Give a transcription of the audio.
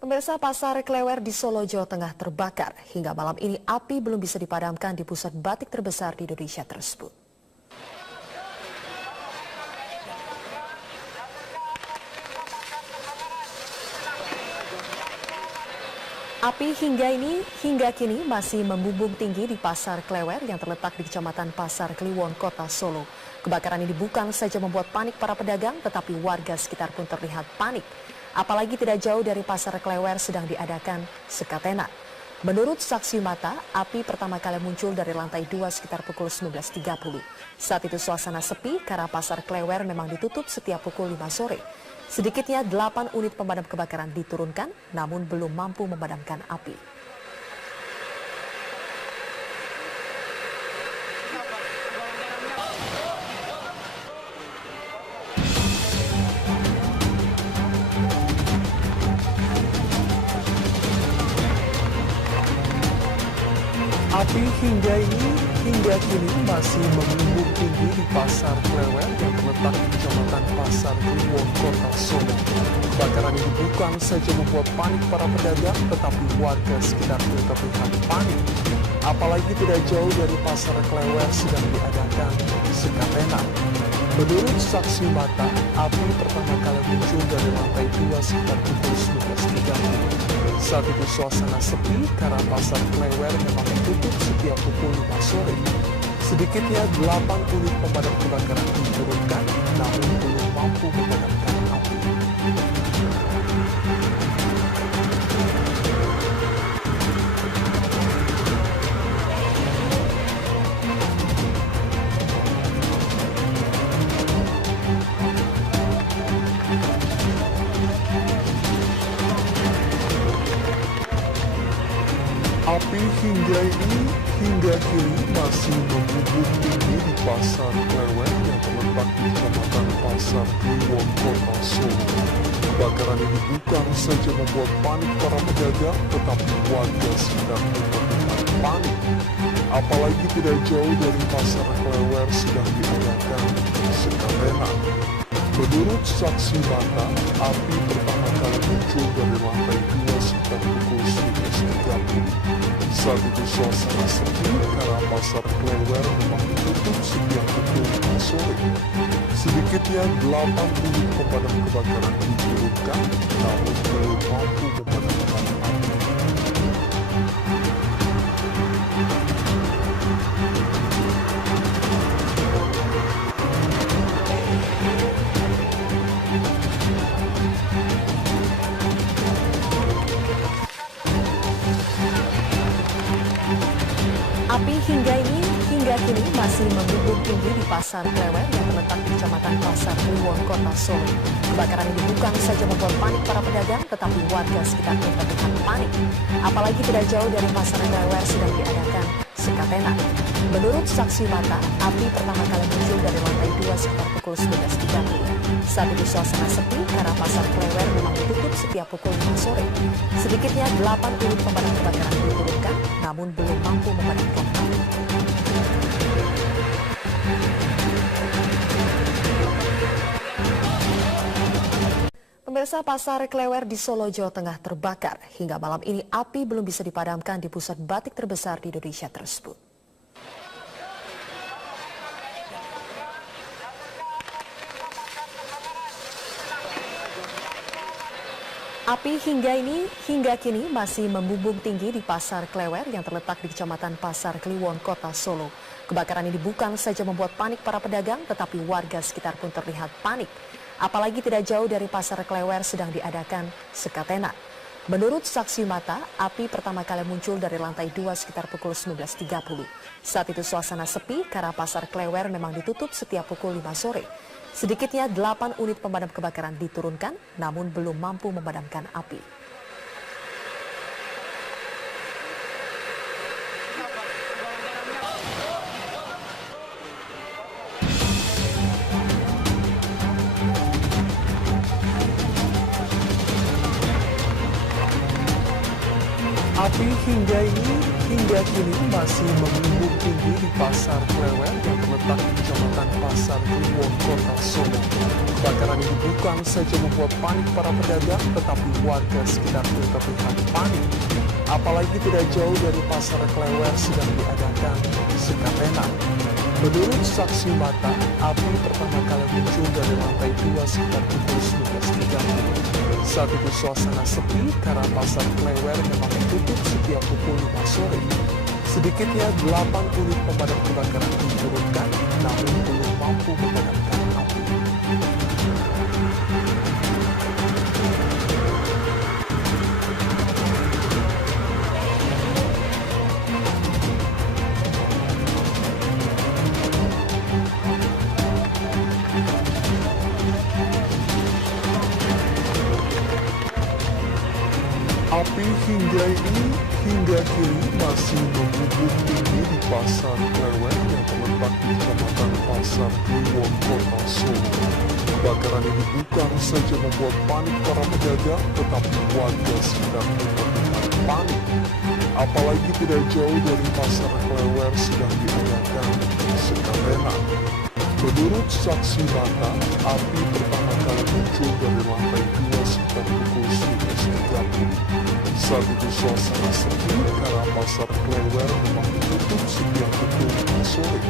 Pemirsa, pasar Klewer di Solo, Jawa Tengah terbakar. Hingga malam ini api belum bisa dipadamkan di pusat batik terbesar di Indonesia tersebut. Api hingga kini masih membumbung tinggi di pasar Klewer yang terletak di Kecamatan Pasar Kliwon, Kota Solo. Kebakaran ini bukan saja membuat panik para pedagang, tetapi warga sekitar pun terlihat panik. Apalagi tidak jauh dari pasar Klewer sedang diadakan sekatena. Menurut saksi mata, api pertama kali muncul dari lantai 2 sekitar pukul 19.30. Saat itu suasana sepi karena pasar Klewer memang ditutup setiap pukul 5 sore. Sedikitnya 8 unit pemadam kebakaran diturunkan, namun belum mampu memadamkan api. Api hingga kini masih membumbung tinggi di pasar Klewer yang terletak di Kecamatan Pasar Kliwon, Kota Solo. Kebakaran ini bukan saja membuat panik para pedagang, tetapi warga sekitar pun terlihat panik. Apalagi tidak jauh dari pasar Klewer sedang diadakan sekatena. Menurut saksi mata, api pertama kali muncul dari lantai 2 sekitar pukul 19.30. Saat itu suasana sepi karena pasar Klewer memang ditutup setiap pukul 5 sore. Sedikitnya 8 unit pemadam kebakaran diturunkan, namun belum mampu memadamkan api. Api hingga kini masih membumbung tinggi di pasar Klewer yang terletak di Kecamatan Pasar Kliwon, Kota Solo. Kebakaran ini bukan saja membuat panik para pedagang, tetapi warga sekitar pun terlihat panik. Apalagi tidak jauh dari pasar Klewer sedang diadakan sekatena. Menurut saksi mata, api pertama kali muncul dari lantai 2 sekitar pukul 19.30. Saat itu suasana sepi karena pasar Klewer memang ditutup setiap pukul 5 sore. Sedikitnya 8 unit pemadam kebakaran diturunkan, namun belum mampu memadamkan api. Api hingga kini masih membumbung tinggi di pasar Klewer yang terletak di Kecamatan Pasar Kliwon, Kota Solo. Kebakaran ini bukan saja membuat panik para pedagang, tetapi warga sekitar pun terlihat panik. Apalagi tidak jauh dari pasar Klewer sedang diadakan sekatena. Menurut saksi mata, api pertama kali muncul dari lantai 2 sekitar pukul 19.30. Saat itu suasana sepi karena pasar Klewer memang ditutup setiap pukul 5 sore. Sedikitnya 8 unit pemadam kebakaran diturunkan, namun belum mampu memadamkan api. Pemirsa, pasar Klewer di Solo, Jawa Tengah terbakar. Hingga malam ini api belum bisa dipadamkan di pusat batik terbesar di Indonesia tersebut. Api hingga kini masih membumbung tinggi di pasar Klewer yang terletak di Kecamatan Pasar Kliwon, Kota Solo. Kebakaran ini bukan saja membuat panik para pedagang, tetapi warga sekitar pun terlihat panik. Apalagi tidak jauh dari pasar Klewer sedang diadakan sekatena. Menurut saksi mata, api pertama kali muncul dari lantai 2 sekitar pukul 19.30. Saat itu suasana sepi karena pasar Klewer memang ditutup setiap pukul 5 sore. Sedikitnya 8 unit pemadam kebakaran diturunkan, namun belum mampu memadamkan api. Api hingga kini masih membumbung tinggi di pasar Klewer yang terletak terletak di Kecamatan Pasar Kliwon, Kota Solo. Kebakaran ini bukan saja membuat panik para pedagang, tetapi warga sekitar pun terlihat panik. Apalagi tidak jauh dari Pasar Klewer sedang diadakan sekatenan. Menurut saksi mata, api pertama kali muncul dari lantai 2 sekitar pukul 19.30. Saat itu suasana sepi karena Pasar Klewer memang ditutup setiap pukul 5 sore. Sedikitnya 8 unit pemadam kebakaran diturunkan, namun belum mampu memadamkan api. Api hingga kini masih membumbung tinggi di Pasar Klewer yang terletak di Kecamatan Pasar Kliwon, Kota Solo. Kebakaran ini bukan saja membuat panik para pedagang, tetapi warga sekitar pun terlihat panik. Apalagi tidak jauh dari Pasar Klewer sedang diadakan sekatenan. Menurut saksi mata, api pertama kali muncul dari lantai 2 sekitar pukul 19.30. Saat itu suasana sepi karena Pasar Klewer memang ditutup setiap pukul 5 sore.